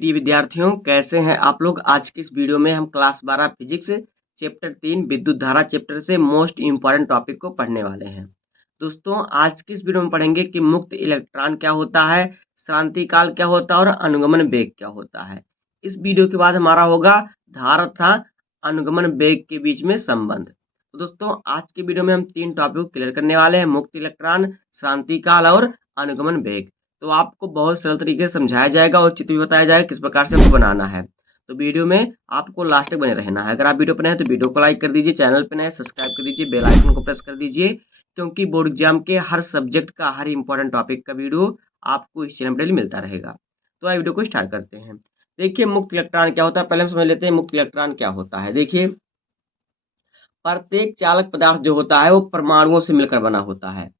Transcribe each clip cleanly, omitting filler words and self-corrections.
प्रिय विद्यार्थियों, कैसे हैं आप लोग। आज की इस वीडियो में हम क्लास 12 फिजिक्स चैप्टर 3 विद्युत धारा चैप्टर से मोस्ट इंपॉर्टेंट टॉपिक को पढ़ने वाले हैं। दोस्तों, आज की इस वीडियो में पढ़ेंगे कि मुक्त इलेक्ट्रॉन क्या होता है, शांति काल क्या होता है और अनुगमन वेग क्या होता है। इस वीडियो के बाद हमारा होगा धारा तथा अनुगमन वेग के बीच में संबंध। तो दोस्तों, आज की वीडियो में हम 3 टॉपिक को क्लियर करने वाले हैं, मुक्त इलेक्ट्रॉन, शांति काल और अनुगमन वेग। तो आपको बहुत सरल तरीके से समझाया जाएगा और चित्र भी बताया जाएगा किस प्रकार से हमको बनाना है। तो वीडियो में आपको लास्ट तक बने रहना है। अगर आप वीडियो पर नए हैं तो वीडियो को लाइक कर दीजिए, चैनल पर नए सब्सक्राइब कर दीजिए, बेल आइकन को प्रेस कर दीजिए, क्योंकि बोर्ड एग्जाम के हर सब्जेक्ट का हर इंपॉर्टेंट टॉपिक का वीडियो आपको इस चैनल पर डेली मिलता रहेगा। तो आइए वीडियो को स्टार्ट करते हैं। देखिए, मुक्त इलेक्ट्रॉन क्या होता है, पहले हम समझ लेते हैं मुक्त इलेक्ट्रॉन क्या होता है। देखिए, प्रत्येक चालक पदार्थ जो होता है वो परमाणुओं से मिलकर बना होता है।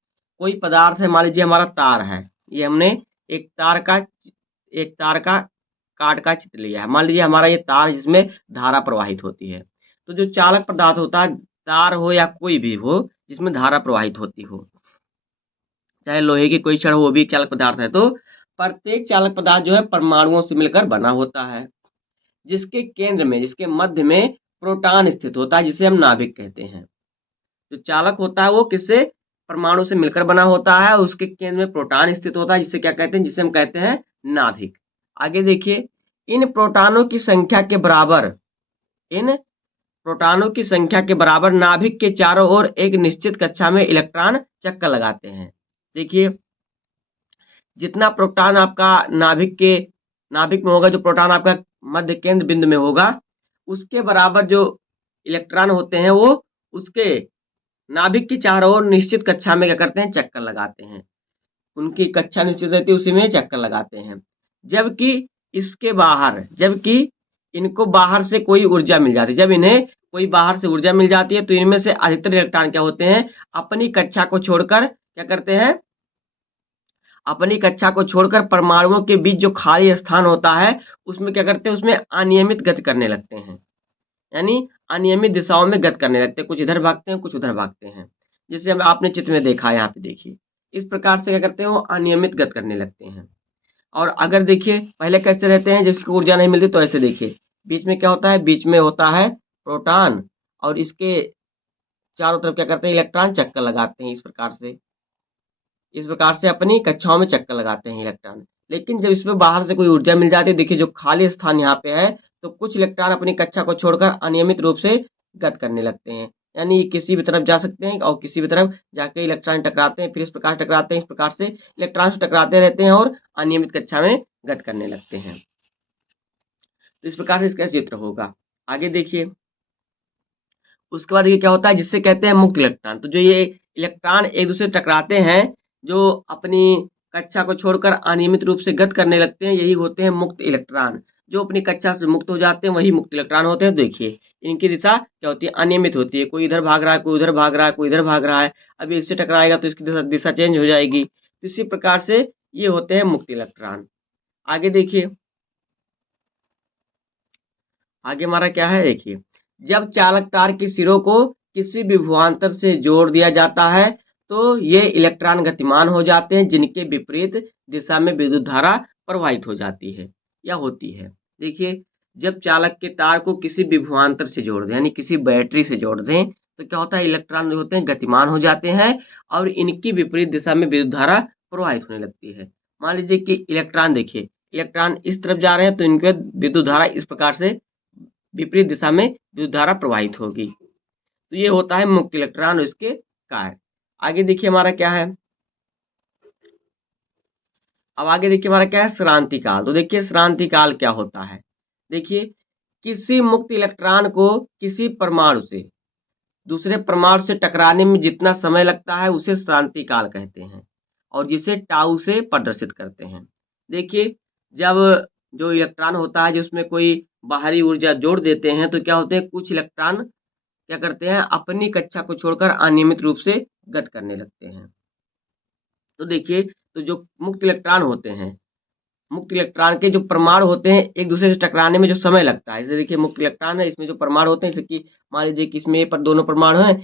कोई पदार्थ है, मान लीजिए हमारा तार है, ये हमने एक तार का काट का चित्र लिया है। मान लीजिए हमारा ये तार जिसमें धारा प्रवाहित होती है। तो जो चालक पदार्थ होता है, तार हो या कोई भी हो जिसमें धारा प्रवाहित होती हो, चाहे लोहे की कोई छड़ हो, वो भी चालक पदार्थ है। तो प्रत्येक चालक पदार्थ जो है परमाणुओं से मिलकर बना होता है, जिसके केंद्र में, जिसके मध्य में प्रोटॉन स्थित होता है, जिसे हम नाभिक कहते हैं। जो चालक होता है वो किससे, परमाणु से मिलकर बना होता है और उसके केंद्र में प्रोटॉन स्थित होता है, जिसे क्या कहते हैं, जिसे हम कहते हैं नाभिक। आगे देखिए, इन प्रोटॉनों की संख्या के बराबर इन प्रोटॉनों की संख्या के बराबर नाभिक के चारों ओर एक निश्चित कक्षा में इलेक्ट्रॉन चक्कर लगाते हैं। देखिए, जितना प्रोटॉन आपका नाभिक में होगा, जो प्रोटॉन आपका मध्य केंद्र बिंदु में होगा, उसके बराबर जो इलेक्ट्रॉन होते हैं वो उसके नाभिक की चारों ओर निश्चित कक्षा में क्या करते हैं, चक्कर लगाते हैं। उनकी कक्षा निश्चित रहती है, उसी में चक्कर लगाते हैं। जबकि इनको बाहर से कोई ऊर्जा मिल जाती है। जब इन्हें कोई बाहर से ऊर्जा मिल जाती है तो इनमें से अधिकतर इलेक्ट्रॉन क्या होते हैं, अपनी कक्षा को छोड़कर क्या करते हैं, अपनी कक्षा को छोड़कर परमाणुओं के बीच जो खाली स्थान होता है उसमें क्या करते हैं, उसमें अनियमित गति करने लगते हैं। यानी अनियमित दिशाओं में गति करने लगते हैं, कुछ इधर भागते हैं, कुछ उधर भागते हैं। जैसे हम आपने चित्र में देखा है, यहाँ पे देखिए, इस प्रकार से क्या करते हैं, वो अनियमित गति करने लगते हैं। और अगर देखिए पहले कैसे रहते हैं, जिसको ऊर्जा नहीं मिलती, तो ऐसे देखिए, बीच में क्या होता है, बीच में होता है प्रोटॉन और इसके चारों तरफ क्या करते हैं, इलेक्ट्रॉन चक्कर लगाते हैं। इस प्रकार से अपनी कक्षाओं में चक्कर लगाते हैं इलेक्ट्रॉन। लेकिन जब इसमें बाहर से कोई ऊर्जा मिल जाती है, देखिए जो खाली स्थान यहाँ पे है, तो कुछ इलेक्ट्रॉन अपनी कक्षा को छोड़कर अनियमित रूप से गति करने लगते हैं। यानी किसी भी तरफ जा सकते हैं और किसी भी तरफ जाके इलेक्ट्रॉन टकराते हैं, फिर इस प्रकार टकराते हैं, इस प्रकार से इलेक्ट्रॉन टकराते रहते हैं और अनियमित कक्षा में गति करने लगते हैं। तो इस प्रकार से इसका चित्र होगा। आगे देखिए, उसके बाद ये क्या होता है, जिससे कहते हैं मुक्त इलेक्ट्रॉन। तो जो ये इलेक्ट्रॉन एक दूसरे से टकराते हैं, जो अपनी कक्षा को छोड़कर अनियमित रूप से गति करने लगते हैं, यही होते हैं मुक्त इलेक्ट्रॉन। जो अपनी कक्षा से मुक्त हो जाते हैं वही मुक्त इलेक्ट्रॉन होते हैं। देखिए, इनकी दिशा क्या होती है, अनियमित होती है। कोई इधर भाग रहा है, कोई उधर भाग रहा है, कोई इधर भाग रहा है। अभी इससे टकराएगा तो इसकी दिशा चेंज हो जाएगी। तो इसी प्रकार से ये होते हैं मुक्त इलेक्ट्रॉन। आगे देखिए, आगे हमारा क्या है, देखिए, जब चालक तार की सिरों को किसी विभवांतर से जोड़ दिया जाता है तो ये इलेक्ट्रॉन गतिमान हो जाते हैं, जिनके विपरीत दिशा में विद्युत धारा प्रवाहित हो जाती है या होती है। देखिए, जब चालक के तार को किसी विभवांतर से जोड़ दें, यानी किसी बैटरी से जोड़ दें, तो क्या होता है, इलेक्ट्रॉन जो होते हैं गतिमान हो जाते हैं और इनकी विपरीत दिशा में विद्युत धारा प्रवाहित होने लगती है। मान लीजिए कि इलेक्ट्रॉन, देखिए इलेक्ट्रॉन इस तरफ जा रहे हैं तो इनके विद्युत धारा इस प्रकार से विपरीत दिशा में विद्युत धारा प्रवाहित होगी। तो ये होता है मुक्त इलेक्ट्रॉन और इसके कार्य। आगे देखिए हमारा क्या है, अब आगे देखिए हमारा क्या है, श्रांति काल। तो देखिए श्रांति काल क्या होता है। देखिए, किसी मुक्त इलेक्ट्रॉन को किसी परमाणु से दूसरे परमाणु से टकराने में जितना समय लगता है उसे श्रांति काल कहते हैं और जिसे टाउ से प्रदर्शित करते हैं। देखिए, जब जो इलेक्ट्रॉन होता है जिसमें कोई बाहरी ऊर्जा जोड़ देते हैं तो क्या होते हैं, कुछ इलेक्ट्रॉन क्या करते हैं, अपनी कक्षा को छोड़कर अनियमित रूप से गति करने लगते हैं। तो देखिए, तो जो मुक्त इलेक्ट्रॉन होते हैं, मुक्त इलेक्ट्रॉन के जो परमाणु होते हैं एक दूसरे से टकराने में जो समय लगता है, जैसे देखिए मुक्त इलेक्ट्रॉन है, इसमें जो परमाणु होते हैं, जैसे कि मान लीजिए कि इसमें पर दोनों परमाणु हैं,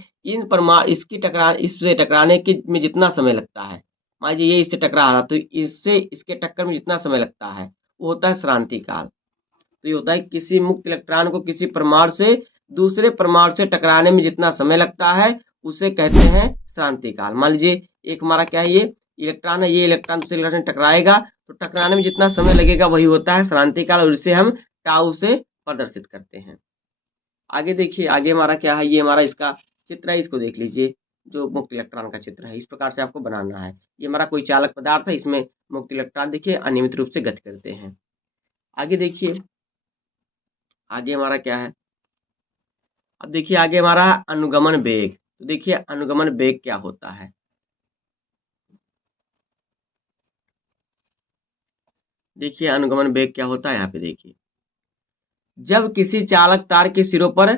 इससे टकराने के में जितना समय लगता है, मान लीजिए ये इससे टकरा रहा तो इससे इसके टक्कर में जितना समय लगता है वो होता है श्रांति काल। तो ये होता है किसी मुक्त इलेक्ट्रॉन को किसी परमाणु से दूसरे परमाणु से टकराने में जितना समय लगता है उसे कहते हैं श्रांति काल। मान लीजिए एक हमारा क्या है, ये इलेक्ट्रॉन है, ये इलेक्ट्रॉन दूसरे इलेक्ट्रॉन से टकराएगा तो टकराने में जितना समय लगेगा वही होता है श्रांति काल, और इसे हम टाउ से प्रदर्शित करते हैं। आगे देखिए, आगे हमारा क्या है, ये हमारा इसका चित्र है, इसको देख लीजिए। जो मुक्त इलेक्ट्रॉन का चित्र है इस प्रकार से आपको बनाना है। ये हमारा कोई चालक पदार्थ है, इसमें मुक्त इलेक्ट्रॉन देखिए अनियमित रूप से गति करते हैं। आगे देखिए, आगे हमारा क्या है, अब देखिए आगे हमारा अनुगमन वेग। तो देखिए अनुगमन वेग क्या होता है। देखिए अनुगमन वेग क्या होता है, यहाँ पे देखिए, जब किसी चालक तार के सिरों पर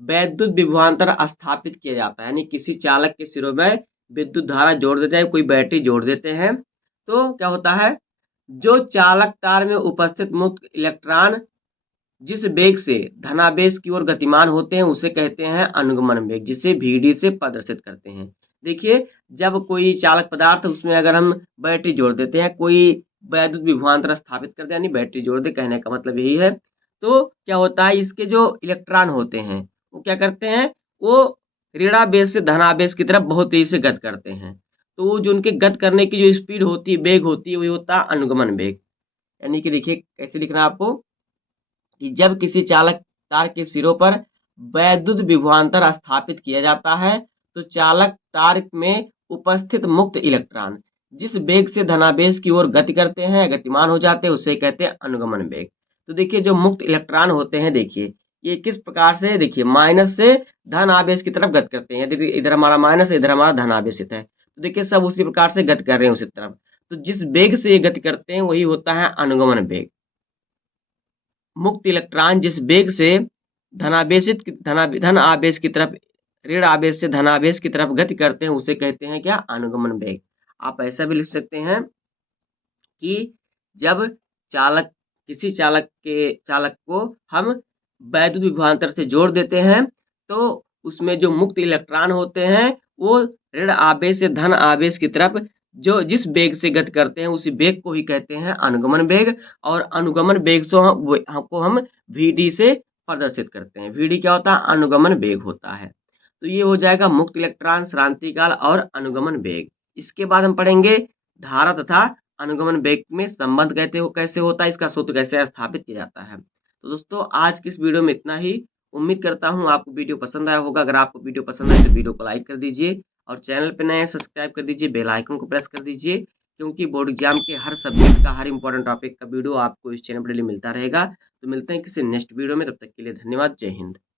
वैद्युत विभवांतर स्थापित किया जाता है, यानी किसी चालक के सिरों में विद्युत धारा जोड़ देते हैं, कोई बैटरी जोड़ देते हैं, तो क्या होता है, जो चालक तार में उपस्थित मुक्त इलेक्ट्रॉन जिस वेग से धनावेश की ओर गतिमान होते हैं उसे कहते हैं अनुगमन वेग, जिसे Vd से प्रदर्शित करते हैं। देखिए जब कोई चालक पदार्थ उसमें अगर हम बैटरी जोड़ देते हैं, कोई वैद्युत विभवांतर स्थापित करते हैं, यानी बैटरी जोड़ दे, कहने का मतलब यही है, तो क्या होता है, इसके जो इलेक्ट्रॉन होते हैं वो क्या करते हैं, वो ऋणावेश से धनावेश की तरफ बहुत तेजी से गति करते हैं। तो वो जो उनके गति करने की जो स्पीड होती है, वेग होती है, वही होता है अनुगमन वेग। यानी कि देखिए कैसे लिखना है आपको, कि जब किसी चालक तार के सिरों पर वैद्युत विभवांतर स्थापित किया जाता है तो चालक तार में उपस्थित मुक्त इलेक्ट्रॉन जिस वेग से धनावेश की ओर गति करते हैं, गतिमान हो जाते हैं, उसे कहते हैं अनुगमन वेग। तो देखिए जो मुक्त इलेक्ट्रॉन होते हैं, देखिए ये किस प्रकार से, देखिए माइनस से धन आवेश की तरफ गति करते हैं। देखिए इधर हमारा माइनस है, इधर हमारा धन आवेशित है, तो देखिए सब उसी प्रकार से गति कर रहे हैं उसी तरफ। तो जिस वेग से ये गति करते हैं वही होता है अनुगमन वेग। मुक्त इलेक्ट्रॉन जिस वेग से धन आवेश की तरफ, ऋण आवेश से धनावेश की तरफ गति करते हैं उसे कहते हैं क्या, अनुगमन वेग। आप ऐसा भी लिख सकते हैं कि जब चालक किसी चालक को हम वैद्युत विभवांतर से जोड़ देते हैं तो उसमें जो मुक्त इलेक्ट्रॉन होते हैं वो ऋण आवेश से धन आवेश की तरफ जो जिस वेग से गति करते हैं उसी वेग को ही कहते हैं अनुगमन वेग। और अनुगमन वेग से हमको हम Vd से प्रदर्शित करते हैं। Vd क्या होता है, अनुगमन वेग होता है। तो ये हो जाएगा मुक्त इलेक्ट्रॉन, श्रांतिकाल और अनुगमन वेग। इसके बाद हम पढ़ेंगे धारा तथा अनुगमन वेग में संबंध कैसे होता है, इसका सूत्र कैसे स्थापित किया जाता है। तो दोस्तों आज की इस वीडियो में इतना ही। उम्मीद करता हूँ आपको वीडियो पसंद आया होगा। अगर आपको वीडियो पसंद आए तो वीडियो को लाइक कर दीजिए और चैनल पे नए सब्सक्राइब कर दीजिए, बेल आइकन को प्रेस कर दीजिए, क्योंकि बोर्ड एग्जाम के हर सब्जेक्ट का हर इंपॉर्टेंट टॉपिक का वीडियो आपको इस चैनल पर डेली मिलता रहेगा। तो मिलते हैं किसी नेक्स्ट वीडियो में, तब तक के लिए धन्यवाद। जय हिंद।